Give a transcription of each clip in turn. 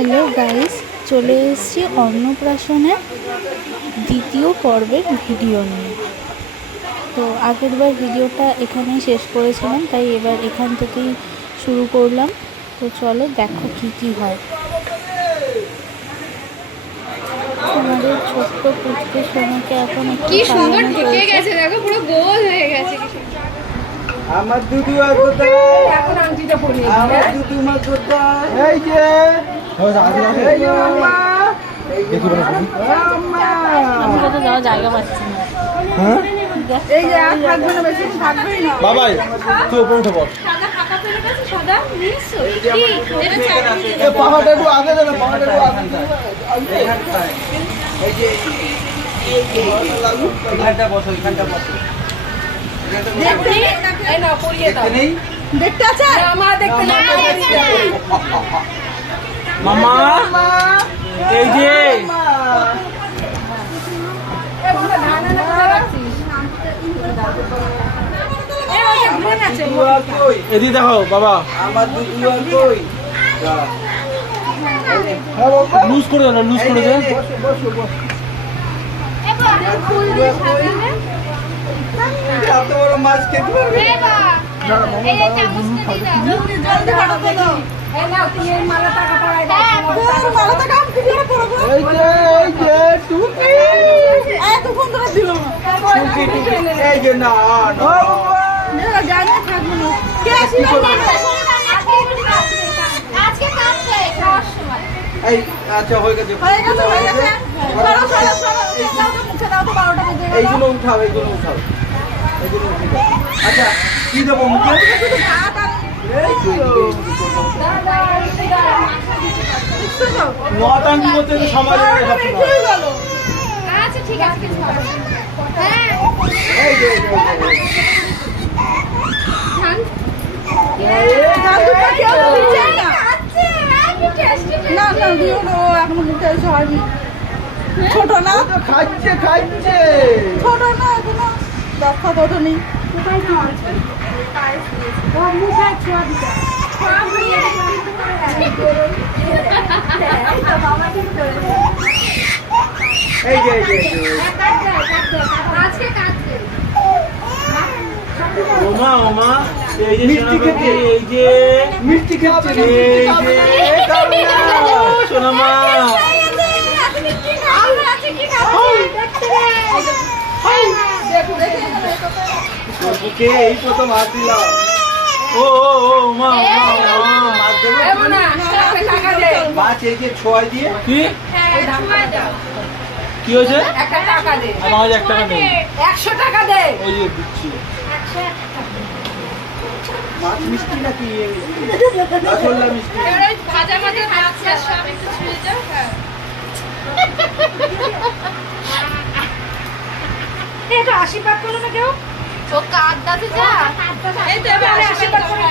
Hello guys, চলে এসেছি অন্নপ্রাশনের দ্বিতীয় পর্বের ভিডিও নিয়ে। তো আগেরবার ভিডিওটা এখানেই শেষ করেছিলাম, তাই এবার এখান থেকেই শুরু করলাম। তো চলো দেখো কি হয়। আমাদের ছোট্ট পুচকে সোনাকে এখন একটু কি সুন্দর সাজানো ঢেকে হয়েছে। গেছে, দেখো পুরো গোল হয়ে গেছে। আমার দুধু এখন আংটিটা পরিয়ে আমার দুধু মা কোথায়? এই যে এই যে মামা আমরা তো যাওয়ার জায়গা পাচ্ছি না। এই যে আর থাকবে না, বেশি থাকবেই না বাবাই। তুই উপরে উঠে বস। সাদা খাতা ফেলে গেছে, সাদা নিশ্চয়ই এটা চাকরি এই পাহাড়টা একটু আগে দে না, পাহাড়টা একটু আগে দে। এই যে এখানটা বসো, এখানটা বসো। দেখতে এই না পরিয়ে দাও। নেই দেখতে আছে আমার দেখতে না মামা এই যে এ বলে ধানা না করে রাখছিস এ ওই ঘুরে যাচ্ছে। এদি দেখো বাবা, আমার দুধু আর কই লুজ করে দাও, লুজ করে দে। বসো বসো বসো। এ বাবা ফুল দিয়ে সাজাবে। এত বড় মাছ খেতে পারবে? এ বাবা এই যে চামচটা দিয়ে দাও, জলদি কাটতে দাও। এই নাও তুমি এই মালাটা পরাই দাও। মালাটা কাম কি করে পরাবো? এই যে টুকি এ তো ফোন করে দিল না। টুকি টুকি এই যে না না না জানি থাকবো না। কে আসবে? আজকে কাটছে খাওয়ার সময়। এই আচ্ছা হয়ে গেছে হয়ে গেছে হয়ে গেছে। সরো সরো সরো দাও তো মুখে দাও তো 12টা বেজে গেল। এইগুলো উঠাও, এইগুলো উঠাও, এইগুলো উঠাও। আচ্ছা কি দেবো মুখে? শুধু ভাত আর এই তো দাদা নটা কি করতে সময় লেগে যাচ্ছে না। আচ্ছা ঠিক আছে কিছু হবে না। হ্যাঁ এই যে ধান ধান দুটো কেউ দিচ্ছে না। আচ্ছা কি টেস্টি না না দিও না, ও এখনো মুখে এসে হয়নি। ছোট না ও তো খাচ্ছে খাচ্ছে। ছোট না এখনো দেখা তত নেই। কোথায় খাওয়া আছে? ও মুখে ছোঁয়া দিতে। ছোঁয়া দিয়ে বাবা কিন্তু করেছে। এই যে আজকে কাটছে। ওমা ওমা এই যে মিষ্টি খেতে, এই যে মিষ্টি খাচ্ছে এই যে সোনামা কে এই প্রথম হাত দিলাম। ও ও ও ওমা ওমা মাছ দেবো? মাছ এই যে ছোঁয়া দিয়ে কি কি হয়েছে? আমার কাছে 1 টাকা নেই। 100 টাকা দে। ওই যে দিচ্ছি। মাছ মিষ্টি নাকি রসগোল্লা মিষ্টি? ভাজা মাঝে মাছ সব একটু ছুঁয়ে যাও। এটা আশীর্বাদ করলো না কেউ? ও কাঁদতে যা। এই তো এবার আশীর্বাদ করে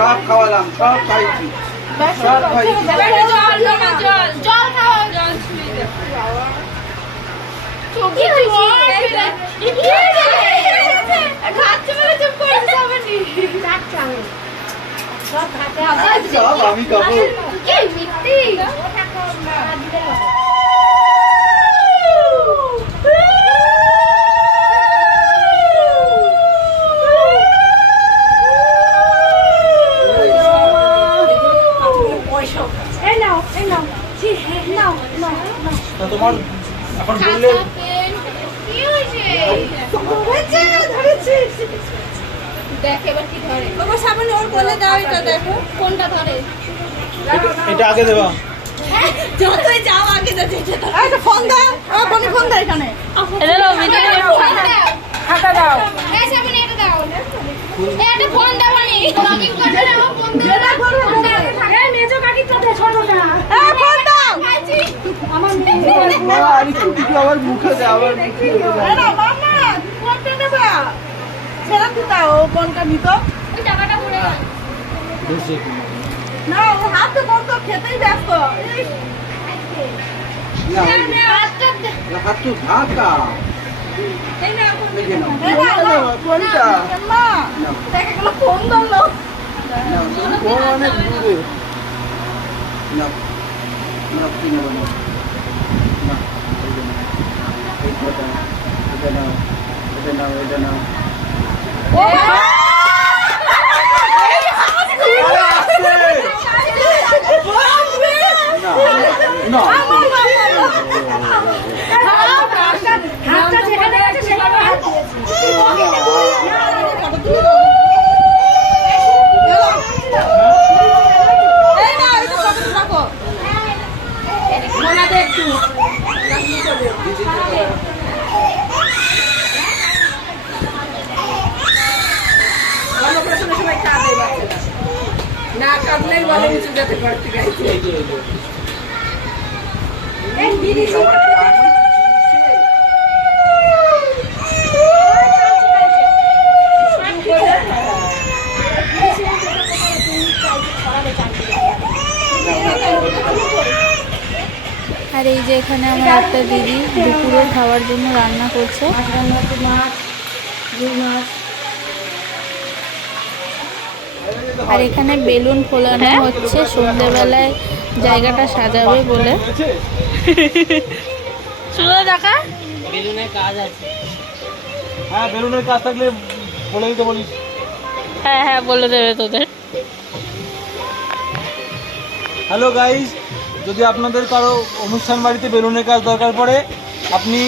সব খাওয়ালাম, সব খাইছি, সব খাইছি। জল খাও, জল ছুঁয়ে দাও। কি হয়েছে? খাচ্ছে বলে চুপ করে যাবে নি। সব আমি খাবো। কি মিষ্টি। এই নাও, এই নাও। নাও, নাও, নাও। তা তোমার এখন বললে কি হয়েছে? হয়েছে, ধরেছিস। দেখ এবার কি ধরে। তোমার সামনে ওর বলে দাও, এটা দেখো কোনটা ধরে? এটা আগে দেবা। যতই যাও আগে যাচ্ছে। একটা ফোন দাও, আমার ফোনে ফোন দাও এখানে। এটা নাও, ভিডিও ফোন দাও। খাতা দাও। এই সামনে এটা দাও। এটা ফোন দাও নি। লগইন করতে আমার ফোন দাও। যেটা করবে ফোন দাও। এই মেজো কাকিটা দে ছোটটা। এই ফোন দাও। খাইছি। আমার আর একটু কিছু আমার মুখে দে, আমার মুখে দে। না মামা ফোনটা দেবা। ছেড়ে দাও, ও ফোনটা নিত। ওই টাকাটা পড়ে গেল। না ও হাতে ফোন তো খেতেই ব্যস্ত। না, হাতটা দে। হাত তো ঢাকা। এই না এই যে নাও। এই না, না, কোনটা? মা নাও, দেখে গেল ফোন ধরলো। নাও, তুমি কোন অনেক দূরে। নাও। রক্তি নেব না না এটা নাও এটা নাও এটা নাও না হাতটা যেখানে আছে সেখানে হাত না কাটলেই বলে কিছু যাতে করতে গাইছে আর এই যে এখানে আমার একটা দিদি দুপুরে খাওয়ার জন্য রান্না করছে। আর এখানে বেলুন ফোলানো হচ্ছে সন্ধ্যেবেলায় জায়গাটা সাজাবে বলে। শুনো দেখা হ্যাঁ বেলুনের কাজ থাকলে বলে দিতে বলিস। হ্যাঁ হ্যাঁ বলে দেবে তোদের। হ্যালো গাইস, যদি আপনাদের কারো অনুষ্ঠান বাড়িতে বেলুনের কাজ দরকার পড়ে আপনি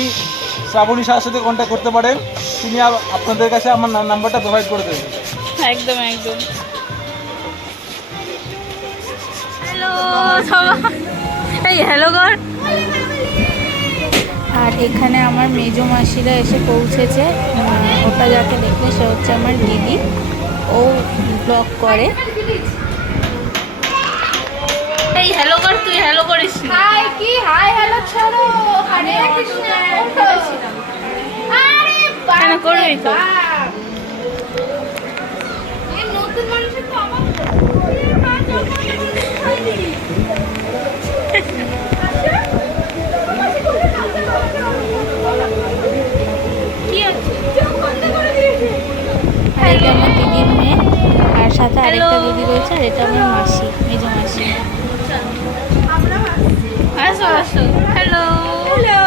শ্রাবণী সাহার সাথে কন্ট্যাক্ট করতে পারেন। তিনি আপনাদের কাছে আমার নাম্বারটা প্রোভাইড করে দেবেন। একদম একদম। হ্যালো এই হ্যালো গর। আর এখানে আমার মেজো মাসিরা এসে পৌঁছেছে। ওটা যাকে দেখলে সে হচ্ছে আমার দিদি, ও ব্লগ করে। এই হ্যালো কর, তুই হ্যালো করিস হাই কি হাই হ্যালো ছাড়ো হরে কৃষ্ণ আরে কেন করবি তো? এই নতুন মানুষের তো আমার কি আছে? আর এটা আমার দিদির মেয়ে, আর সাথে আরেকটা দিদি রয়েছে, আর এটা আমার মাসি, মেজো মাসি। আসো আসো। হ্যালো হ্যালো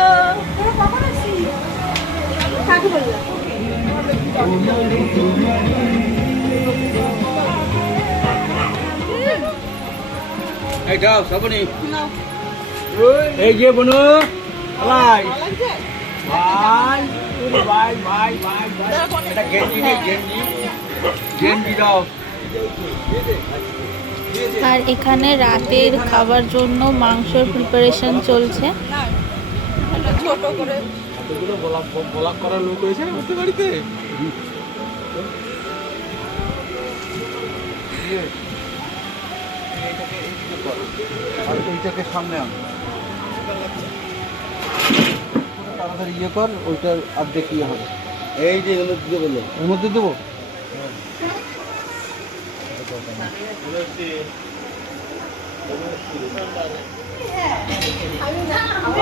কখন আসি কাকে বললাম এই যাও শ্রাবণী এই যে বনু ভাই ভাই ভাই ভাই ভাই এটা গেঞ্জি নে গেঞ্জি গেঞ্জি দাও। আর এখানে রাতের খাবার জন্য মাংসের প্রিপারেশন চলছে। এতগুলো ব্লগ করার লোক হয়েছে আমাদের বাড়িতে। আর ওইটাকে সামনে আন তাড়াতাড়ি ইয়ে কর, ওইটার অর্ধেক ইয়ে হবে। এই যে এর মধ্যে বললো এর মধ্যে দেবো।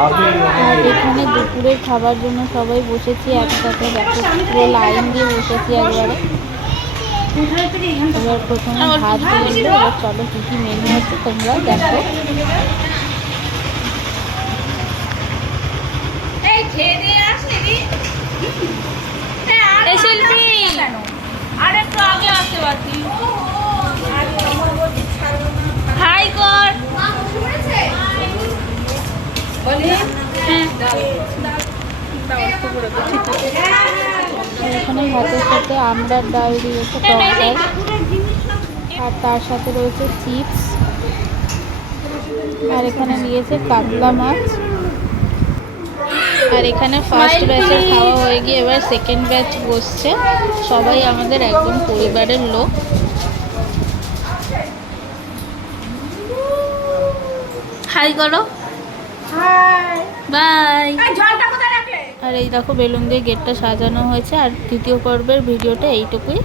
আর এখানে দুপুরের খাবার জন্য সবাই বসেছি একসাথে, দেখো পুরো লাইন দিয়ে বসেছি একবারে। এবার প্রথমে ভাত দিয়ে দিল। এবার চলো কী কী মেনু হচ্ছে তোমরা দেখো। এই খেয়ে দিয়ে আসলি এই শিল্পী আর একটু আগে আসতে পারতি। হাই কর এখানে ভাতের সাথে আমড়ার ডাল দিয়েছে, টক ডাল, আর তার সাথে রয়েছে চিপস, আর এখানে দিয়েছে কাতলা মাছ। আর এখানে ফার্স্ট ব্যাচের খাওয়া হয়ে গিয়ে এবার সেকেন্ড ব্যাচ বসছে। সবাই আমাদের একদম পরিবারের লোক। হাই করো, হাই বাই। এই জলটা কোথায় রাখলে আর এই দেখো বেলুন দিয়ে গেটটা সাজানো হয়েছে। আর দ্বিতীয় পর্বের ভিডিওটা এইটুকুই।